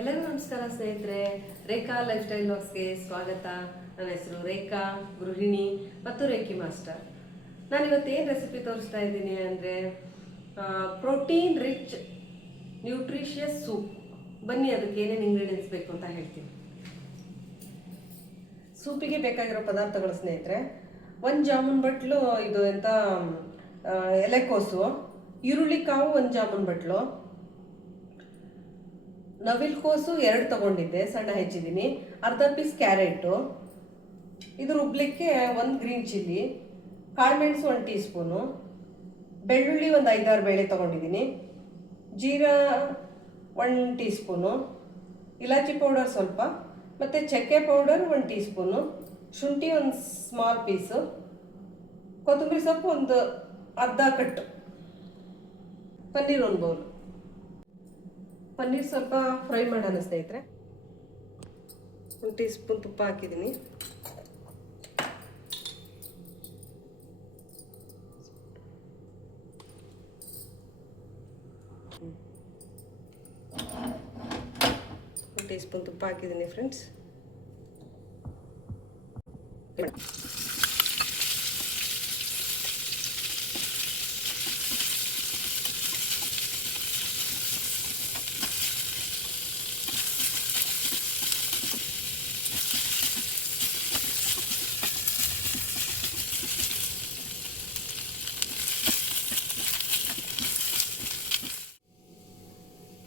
ಎಲ್ಲರಿಗೂ ನಮಸ್ಕಾರ ಸ್ನೇಹಿತರೆ. ರೇಖಾ ಲೈಫ್ ಸ್ಟೈಲ್ ವ್ಲಾಗ್ಸ್ಗೆ ಸ್ವಾಗತ. ನನ್ನ ಹೆಸರು ರೇಖಾ, ಗೃಹಿಣಿ ಮತ್ತು ರೇಖಿ ಮಾಸ್ಟರ್. ನಾನು ಇವತ್ತೇನು ರೆಸಿಪಿ ತೋರಿಸ್ತಾ ಇದ್ದೀನಿ ಅಂದರೆ ಪ್ರೋಟೀನ್ ರಿಚ್ ನ್ಯೂಟ್ರಿಷಿಯಸ್ ಸೂಪ್. ಬನ್ನಿ ಅದಕ್ಕೆ ಏನೇನು ಇಂಗ್ರೀಡಿಯೆಂಟ್ಸ್ ಬೇಕು ಅಂತ ಹೇಳ್ತೀನಿ. ಸೂಪಿಗೆ ಬೇಕಾಗಿರೋ ಪದಾರ್ಥಗಳು ಸ್ನೇಹಿತರೆ, 1 ಜಾಮೂನ್ ಬಟ್ಲು ಇದು ಎಂತ ಎಲೆಕೋಸು, ಈರುಳ್ಳಿ ಕಾವು 1 ಜಾಮೂನ್ ಬಟ್ಲು, ನವಿಲ್ ಕೋಸು 2 ತಗೊಂಡಿದ್ದೆ, ಸಣ್ಣ ಹೆಚ್ಚಿದ್ದೀನಿ, ಅರ್ಧ ಪೀಸ್ ಕ್ಯಾರೆಟು, ಇದು ರುಬ್ಲಿಕ್ಕೆ 1 ಗ್ರೀನ್ ಚಿಲ್ಲಿ, ಕಾಳುಮೆಣಸು 1 ಟೀ ಸ್ಪೂನು, ಬೆಳ್ಳುಳ್ಳಿ ಒಂದು 5-6 ಬೇಳೆ ತಗೊಂಡಿದ್ದೀನಿ, ಜೀರಾ 1 ಟೀ ಸ್ಪೂನು, ಇಲಾಚಿ ಪೌಡರ್ ಸ್ವಲ್ಪ, ಮತ್ತು ಚಕ್ಕೆ ಪೌಡರ್ 1 ಟೀ ಸ್ಪೂನು, ಶುಂಠಿ 1 ಸ್ಮಾಲ್ ಪೀಸು, ಕೊತ್ತಂಬರಿ ಸೊಪ್ಪು ಒಂದು ಅರ್ಧ ಕಟ್ಟು, ಪನ್ನೀರ್ 1 ಬೌಲ್. ಪನ್ನೀರ್ ಸ್ವಲ್ಪ ಫ್ರೈ ಮಾಡೋಣ ಸ್ನೇಹಿತರೆ. 1 ಟೀ ಸ್ಪೂನ್ ತುಪ್ಪ ಹಾಕಿದ್ದೀನಿ. ಟೀ ಸ್ಪೂನ್ ತುಪ್ಪ ಹಾಕಿದ್ದೀನಿ ಫ್ರೆಂಡ್ಸ್.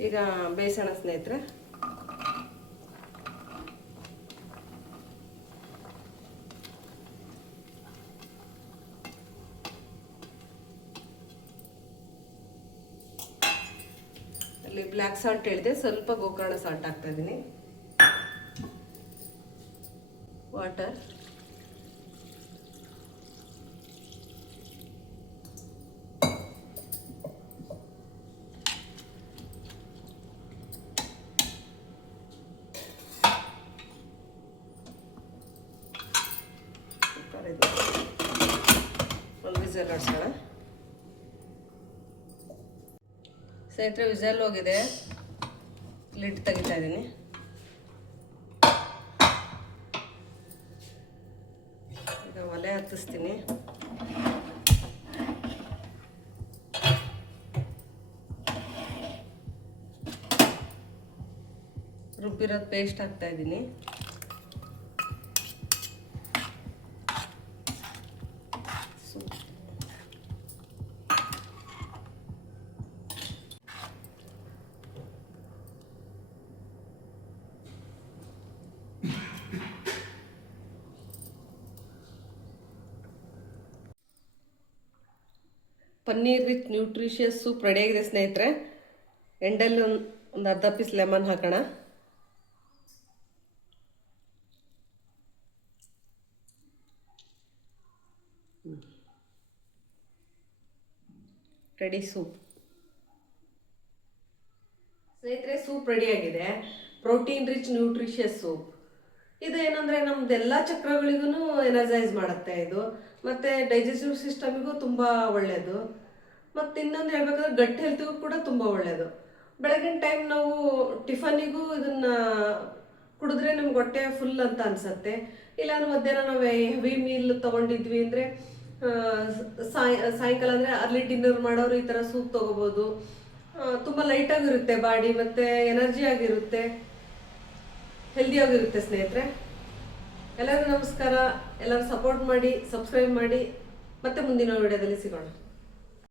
ಈಗ ಬೇಯಿಸೋಣ ಸ್ನೇಹಿತರೆ. ಅಲ್ಲಿ ಬ್ಲ್ಯಾಕ್ ಸಾಲ್ಟ್ ಹೇಳಿದೆ, ಸ್ವಲ್ಪ ಗೋಕರ್ಣ ಸಾಲ್ಟ್ ಹಾಕ್ತಾ ಇದ್ದೀನಿ. ವಾಟರ್, ಒಂದು ವಿಸಲ್ ಹೊಡ್ಸೋಣ ಸ್ನೇಹಿತರೆ. ವಿಸಲ್ ಹೋಗಿದೆ, ಲಿಡ್ ತೆಗಿತಾ ಇದ್ದೀನಿ. ಈಗ ಒಲೆ ಹತ್ತಿಸ್ತೀನಿ. ರುಬ್ಬಿರೋದು ಪೇಸ್ಟ್ ಹಾಕ್ತಾ ಇದ್ದೀನಿ. ಪನ್ನೀರ್ ವಿತ್ ನ್ಯೂಟ್ರಿಷಿಯಸ್ ಸೂಪ್ ರೆಡಿಯಾಗಿದೆ ಸ್ನೇಹಿತರೆ. ಎಂಡಲ್ಲಿ ಒಂದು ಅರ್ಧ ಪೀಸ್ ಲೆಮನ್ ಹಾಕೋಣ. ರೆಡಿ ಸೂಪ್ ಸ್ನೇಹಿತರೆ. ಸೂಪ್ ರೆಡಿಯಾಗಿದೆ. Protein rich nutritious soup. ಇದು ಏನಂದರೆ ನಮ್ದೆಲ್ಲ ಚಕ್ರಗಳಿಗೂ ಎನರ್ಜೈಸ್ ಮಾಡುತ್ತೆ ಇದು, ಮತ್ತು ಡೈಜೆಸ್ಟಿವ್ ಸಿಸ್ಟಮಿಗೂ ತುಂಬ ಒಳ್ಳೆಯದು. ಮತ್ತು ಇನ್ನೊಂದು ಹೇಳ್ಬೇಕಾದ್ರೆ ಗಟ್ ಹೆಲ್ತಿಗೂ ಕೂಡ ತುಂಬ ಒಳ್ಳೆಯದು. ಬೆಳಗಿನ ಟೈಮ್ ನಾವು ಟಿಫನಿಗೂ ಇದನ್ನು ಕುಡಿದ್ರೆ ನಮ್ಗೆ ಹೊಟ್ಟೆ ಫುಲ್ ಅಂತ ಅನಿಸುತ್ತೆ. ಇಲ್ಲಾಂದ್ರೆ ಮಧ್ಯಾಹ್ನ ನಾವು ಹೆವಿ ಮೀಲ್ ತೊಗೊಂಡಿದ್ವಿ ಅಂದರೆ ಸಾಯಂಕಾಲ ಅಂದರೆ ಅರ್ಲಿ ಡಿನ್ನರ್ ಮಾಡೋರು ಈ ಥರ ಸೂಪ್ ತೊಗೋಬೋದು. ತುಂಬ ಲೈಟಾಗಿರುತ್ತೆ ಬಾಡಿ, ಮತ್ತು ಎನರ್ಜಿ ಆಗಿರುತ್ತೆ, ಹೆಲ್ದಿಯಾಗಿರುತ್ತೆ ಸ್ನೇಹಿತರೆ. ಎಲ್ಲರಿಗೂ ನಮಸ್ಕಾರ. ಎಲ್ಲರೂ ಸಪೋರ್ಟ್ ಮಾಡಿ, ಸಬ್ಸ್ಕ್ರೈಬ್ ಮಾಡಿ. ಮತ್ತೆ ಮುಂದಿನ ವಿಡಿಯೋದಲ್ಲಿ ಸಿಗೋಣ.